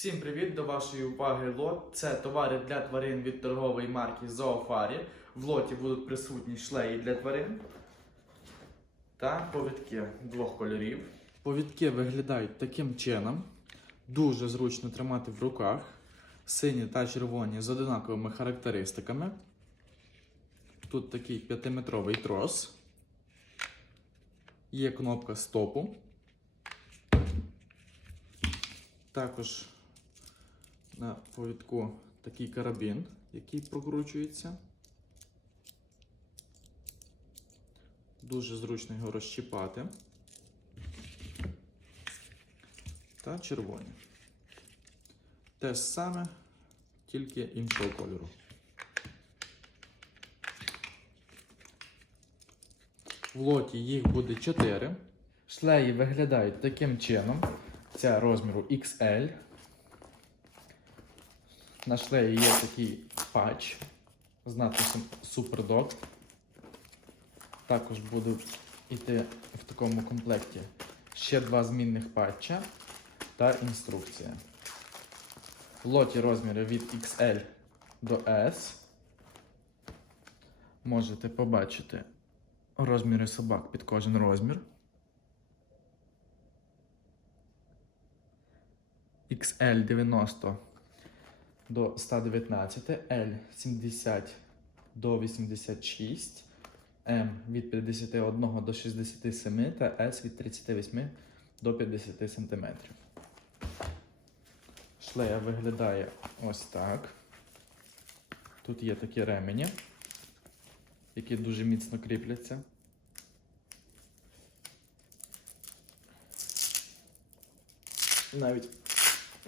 Всім привіт до вашої уваги лот. Це товари для тварин від торгової марки Зоофарі. В лоті будуть присутні шлеї для тварин та повідки двох кольорів. Повідки виглядають таким чином. Дуже зручно тримати в руках. Сині та червоні з одинаковими характеристиками. Тут такий 5-метровий трос. Є кнопка стопу. Також на повідку такий карабін, який прокручується. Дуже зручно його розщіпати. Та червоні. Те ж саме, тільки іншого кольору. В лоті їх буде 4. Шлеї виглядають таким чином. Ця розміру XL. На шлеї є такий патч з надписом SuperDog. Також будуть йти в такому комплекті ще два змінних патча та інструкція. В лоті розміри від XL до S. Можете побачити розміри собак під кожен розмір. XL 90 до 119, L 70 до 86, M від 51 до 67 та S від 38 до 50 см. Шлея виглядає ось так. Тут є такі ремені, які дуже міцно кріпляться. Навіть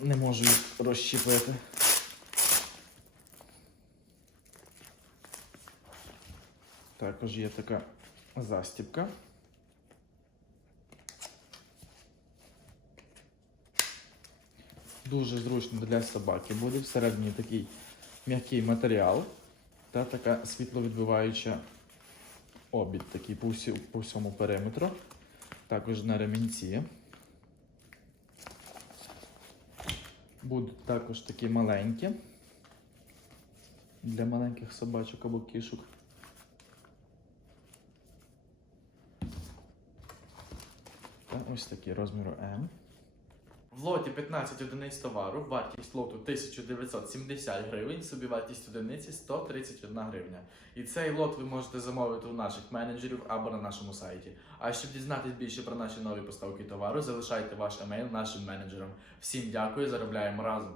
не можу їх розщепити. Також є така застібка. Дуже зручно для собаки буде. Всередині такий м'який матеріал та така світловідбиваюча обід такий по, всю, по всьому периметру. Також на ремінці. Будуть також такі маленькі для маленьких собачок або кішок. Ось такі розміру М. В лоті 15 одиниць товару, вартість лоту 1970 гривень, собівартість одиниці 131 гривня. І цей лот ви можете замовити у наших менеджерів або на нашому сайті. А щоб дізнатись більше про наші нові поставки товару, залишайте ваш емейл нашим менеджерам. Всім дякую, заробляємо разом!